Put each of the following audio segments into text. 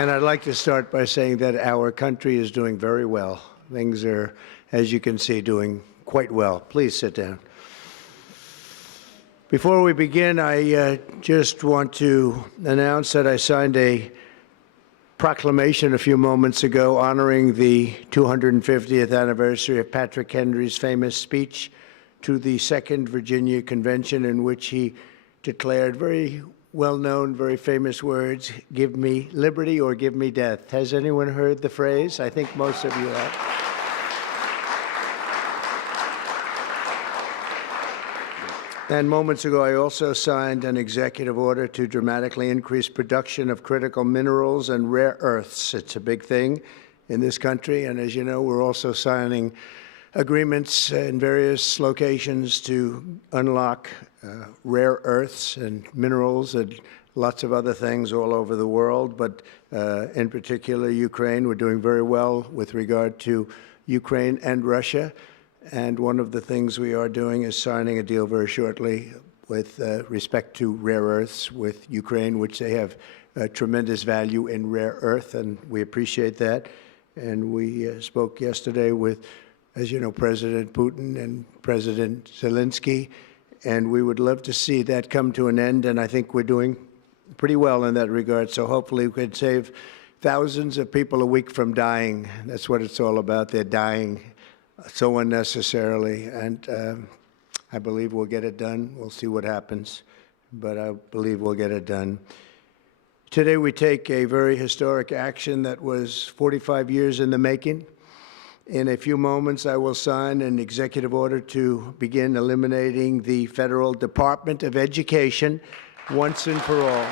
And I'd like to start by saying that our country is doing very well. Things are, as you can see, doing quite well. Please sit down. Before we begin, I just want to announce that I signed a proclamation a few moments ago honoring the 250th anniversary of Patrick Henry's famous speech to the Second Virginia Convention, in which he declared very well-known, very famous words, "Give me liberty or give me death." Has anyone heard the phrase? I think most of you have. And moments ago, I also signed an executive order to dramatically increase production of critical minerals and rare earths. It's a big thing in this country, and as you know, we're also signing agreements in various locations to unlock rare earths and minerals and lots of other things all over the world, but in particular Ukraine. We're doing very well with regard to Ukraine and Russia. And one of the things we are doing is signing a deal very shortly with respect to rare earths with Ukraine, which they have tremendous value in rare earth, and we appreciate that. And we spoke yesterday with, as you know, President Putin and President Zelensky, and we would love to see that come to an end, and I think we're doing pretty well in that regard. So hopefully we could save thousands of people a week from dying. That's what it's all about. They're dying so unnecessarily, and I believe we'll get it done. We'll see what happens, but I believe we'll get it done. Today we take a very historic action that was 45 years in the making. In a few moments, I will sign an executive order to begin eliminating the Federal Department of Education once and for all.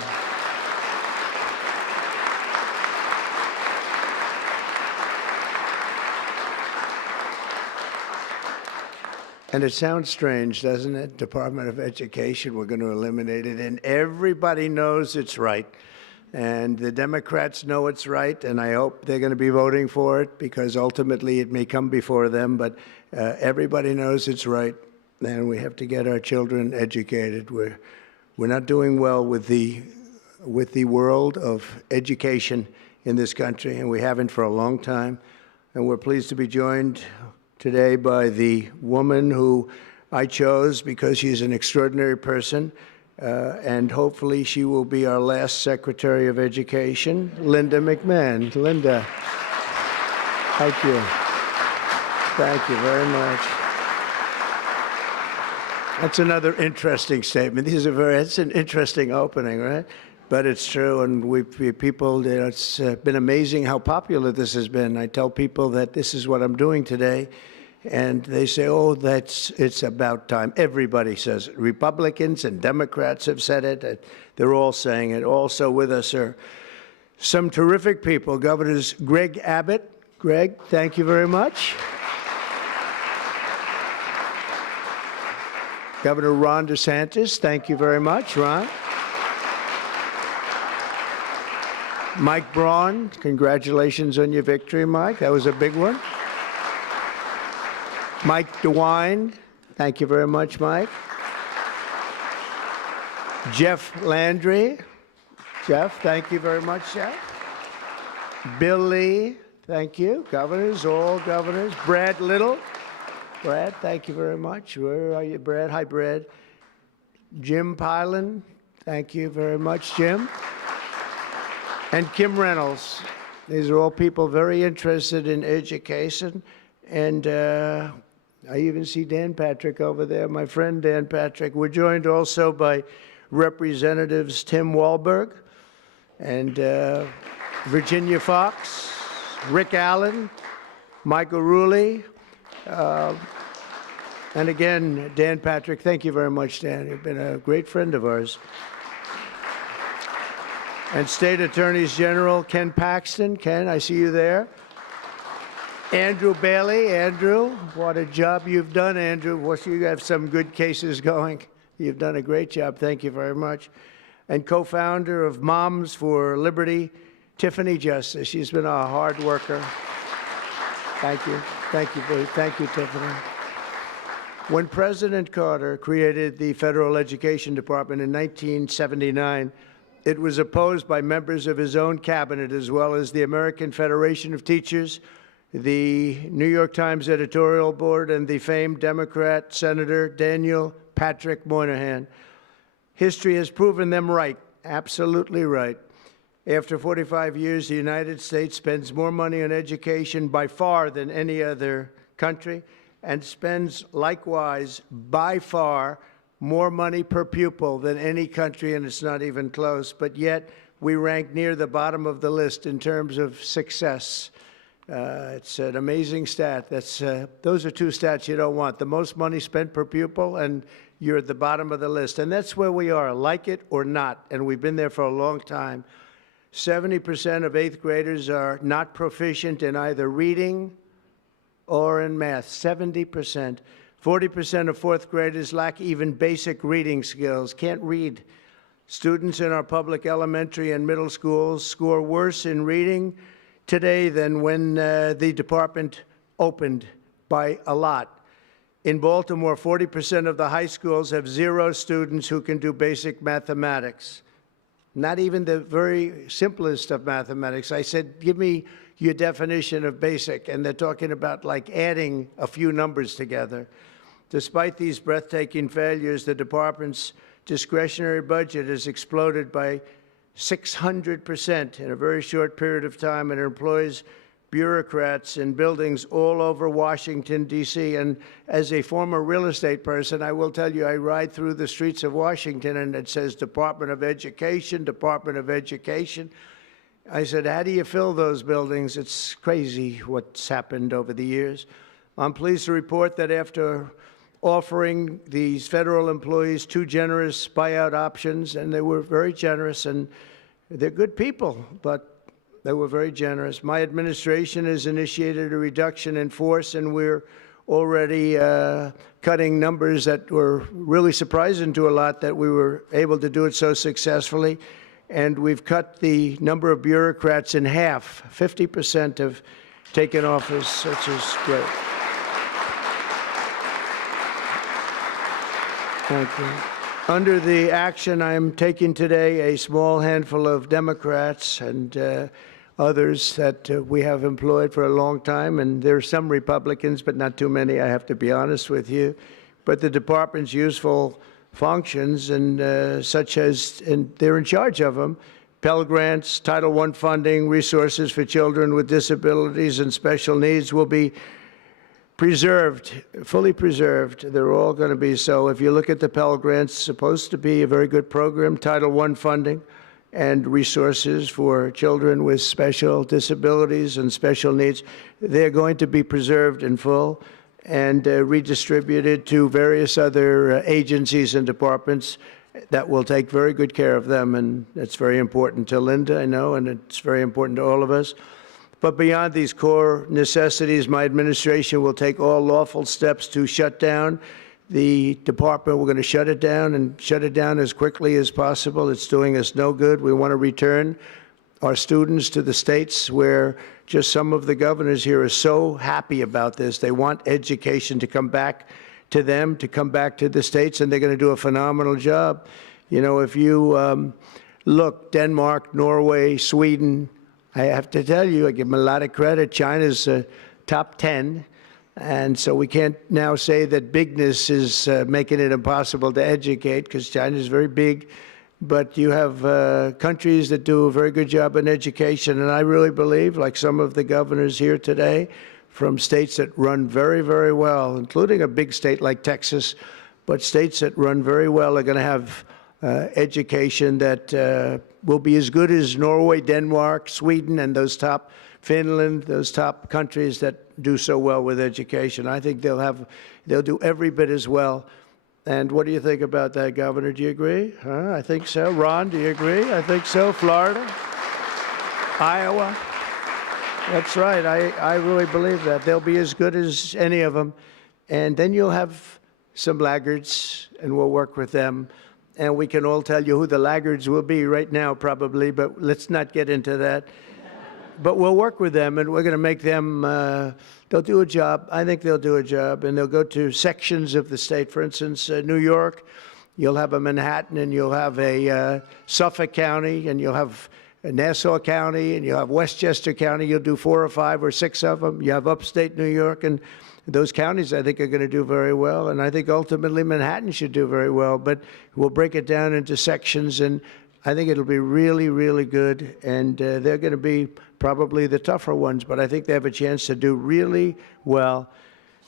And it sounds strange, doesn't it? Department of Education, we're going to eliminate it. And everybody knows it's right. And the Democrats know it's right, and I hope they're going to be voting for it, because ultimately it may come before them. But everybody knows it's right, and we have to get our children educated. We're not doing well with the world of education in this country, and we haven't for a long time. And we're pleased to be joined today by the woman who I chose because she's an extraordinary person, and hopefully she will be our last Secretary of Education, Linda McMahon. Linda, thank you. Thank you very much. That's another interesting statement. It's an interesting opening, right? But it's true, and people, it's been amazing how popular this has been. I tell people that this is what I'm doing today, and they say, oh, it's about time. Everybody says it. Republicans and Democrats have said it. They're all saying it. Also with us are some terrific people. Governors Greg Abbott. Greg, thank you very much. Governor Ron DeSantis, thank you very much, Ron. Mike Braun, congratulations on your victory, Mike. That was a big one. Mike DeWine, thank you very much, Mike. Jeff Landry. Jeff, thank you very much, Jeff. Bill Lee, thank you. Governors, all governors. Brad Little. Brad, thank you very much. Where are you, Brad? Hi, Brad. Jim Pilan, thank you very much, Jim. And Kim Reynolds. These are all people very interested in education. And I even see Dan Patrick over there, my friend Dan Patrick. We're joined also by Representatives Tim Walberg and Virginia Fox, Rick Allen, Michael Rulli, and again, Dan Patrick. Thank you very much, Dan. You've been a great friend of ours. And State Attorneys General Ken Paxton. Ken, I see you there. Andrew Bailey. Andrew, what a job you've done, Andrew. You have some good cases going. You've done a great job. Thank you very much. And co-founder of Moms for Liberty, Tiffany Justice. She's been a hard worker. Thank you. Thank you, thank you, Tiffany. When President Carter created the Federal Education Department in 1979, It was opposed by members of his own cabinet, as well as the American Federation of Teachers, the New York Times editorial board, and the famed Democrat Senator Daniel Patrick Moynihan. History has proven them right, absolutely right. After 45 years, the United States spends more money on education by far than any other country, and spends likewise by far more money per pupil than any country, and it's not even close. But yet, we rank near the bottom of the list in terms of success. It's an amazing stat. Those are two stats you don't want. The most money spent per pupil, and you're at the bottom of the list. And that's where we are, like it or not, and we've been there for a long time. 70% of 8th graders are not proficient in either reading or in math, 70%. 40% of 4th graders lack even basic reading skills, can't read. Students in our public elementary and middle schools score worse in reading today than when the department opened, by a lot. In Baltimore, 40% of the high schools have 0 students who can do basic mathematics. Not even the very simplest of mathematics. I said, give me your definition of basic, and they're talking about like adding a few numbers together. Despite these breathtaking failures, the department's discretionary budget has exploded by 600% in a very short period of time, and it employs bureaucrats in buildings all over Washington, D.C. And as a former real estate person, I will tell you, I ride through the streets of Washington, and it says Department of Education, Department of Education. I said, how do you fill those buildings? It's crazy what's happened over the years. I'm pleased to report that after offering these federal employees 2 generous buyout options, and they were very generous, and they're good people, but they were very generous. My administration has initiated a reduction in force, and we're already cutting numbers that were really surprising to a lot, that we were able to do it so successfully. And we've cut the number of bureaucrats in half. 50% have taken office, which is great. Thank you. Under the action I'm taking today, a small handful of Democrats and others that we have employed for a long time, and there are some Republicans, but not too many, I have to be honest with you. But the department's useful functions, and such as, and they're in charge of them, Pell Grants, Title I funding, resources for children with disabilities and special needs will be preserved, fully preserved. They're all going to be so. If you look at the Pell Grants, it's supposed to be a very good program, Title I funding and resources for children with special disabilities and special needs. They're going to be preserved in full and redistributed to various other agencies and departments that will take very good care of them. And that's very important to Linda, I know, and it's very important to all of us. But beyond these core necessities, my administration will take all lawful steps to shut down the department. We're going to shut it down, and shut it down as quickly as possible. It's doing us no good. We want to return our students to the states where just some of the governors here are so happy about this. They want education to come back to them, to come back to the states, and they're going to do a phenomenal job. You know, if you look, Denmark, Norway, Sweden, I have to tell you, I give them a lot of credit. China's top 10. And so we can't now say that bigness is making it impossible to educate, because China is very big. But you have countries that do a very good job in education. And I really believe, like some of the governors here today, from states that run very, very well, including a big state like Texas, but states that run very well are going to have education that will be as good as Norway, Denmark, Sweden, and those top, Finland, those top countries that do so well with education. I think they'll do every bit as well. And what do you think about that, Governor? Do you agree? Huh? I think so. Ron, do you agree? I think so. Florida? Iowa? That's right. I really believe that. They'll be as good as any of them. And then you'll have some laggards, and we'll work with them. And we can all tell you who the laggards will be right now, probably, but let's not get into that. But we'll work with them, and we're going to make them, they'll do a job. I think they'll do a job, and they'll go to sections of the state. For instance, New York, You'll have a Manhattan, and you'll have a Suffolk County, and you'll have Nassau County, and you'll have Westchester County. You'll do 4 or 5 or 6 of them. You have upstate New York, and those counties, I think, are going to do very well. And I think ultimately Manhattan should do very well. But we'll break it down into sections, and I think it'll be really, really good. And they're going to be probably the tougher ones, but I think they have a chance to do really well.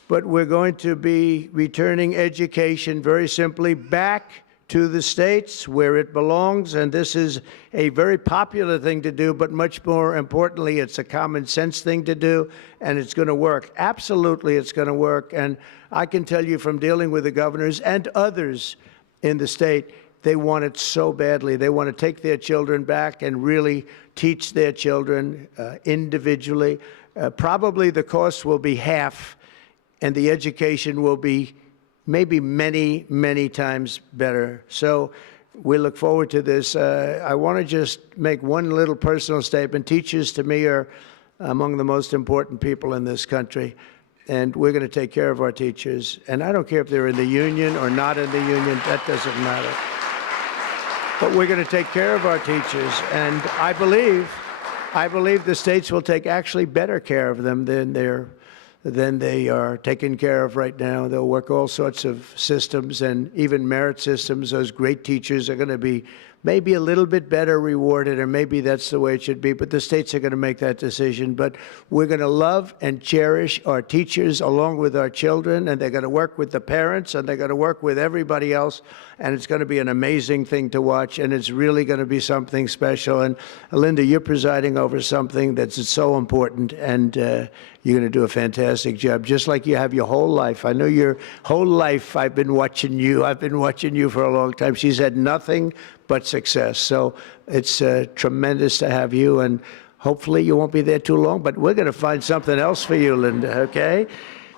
But we're going to be returning education very simply back to the states where it belongs, and this is a very popular thing to do, but much more importantly, it's a common sense thing to do, and it's going to work. Absolutely, it's going to work. And I can tell you from dealing with the governors and others in the state, they want it so badly. They want to take their children back and really teach their children individually. Probably the cost will be half, and the education will be maybe many, many times better. So we look forward to this. I want to just make one little personal statement. Teachers, to me, are among the most important people in this country, and we're going to take care of our teachers. And I don't care if they're in the union or not in the union. That doesn't matter. But we're going to take care of our teachers, and I believe the states will take actually better care of them than they are taken care of right now. They'll work all sorts of systems and even merit systems. Those great teachers are going to be maybe a little bit better rewarded, or maybe that's the way it should be, but the states are going to make that decision. But we're going to love and cherish our teachers along with our children, and they're going to work with the parents, and they're going to work with everybody else, and it's going to be an amazing thing to watch, and it's really going to be something special. And Linda, you're presiding over something that's so important, and you're going to do a fantastic job, just like you have your whole life. I know your whole life I've been watching you. I've been watching you for a long time. She's had nothing but success. So it's tremendous to have you, and hopefully you won't be there too long, but we're going to find something else for you, Linda, okay?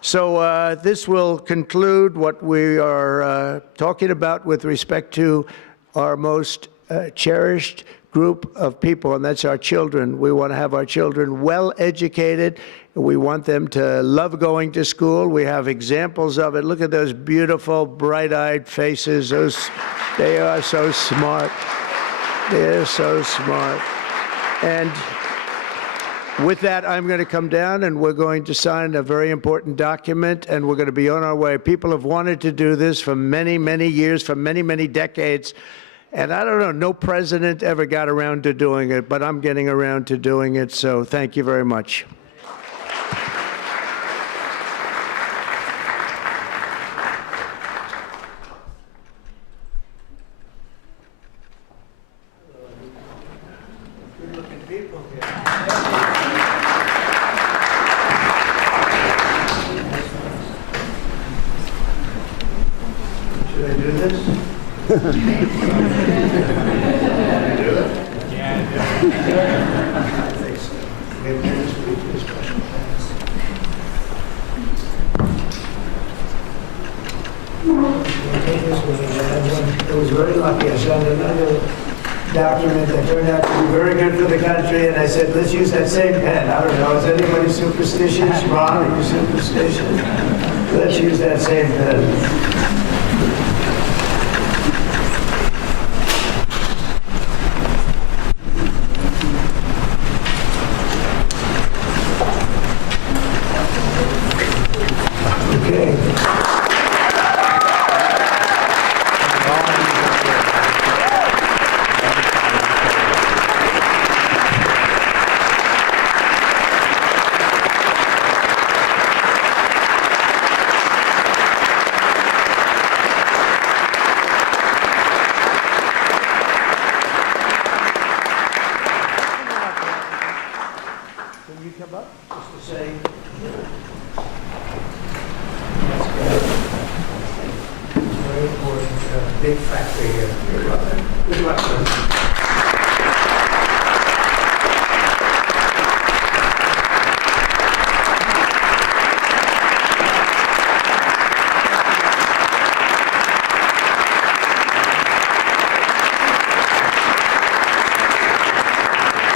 So this will conclude what we are talking about with respect to our most cherished group of people, and that's our children. We want to have our children well educated. We want them to love going to school. We have examples of it. Look at those beautiful, bright-eyed faces. They are so smart. They're so smart. And with that, I'm going to come down, and we're going to sign a very important document, and we're going to be on our way. People have wanted to do this for many, many years, for many, many decades. And I don't know, no president ever got around to doing it, but I'm getting around to doing it, so thank you very much. Good-looking people here. Should I do this? It was very lucky. I signed another document that turned out to be very good for the country, and I said, let's use that same pen. I don't know, is anybody superstitious? Ron, are you superstitious? Let's use that same pen. Big factory here. Good luck. Good luck.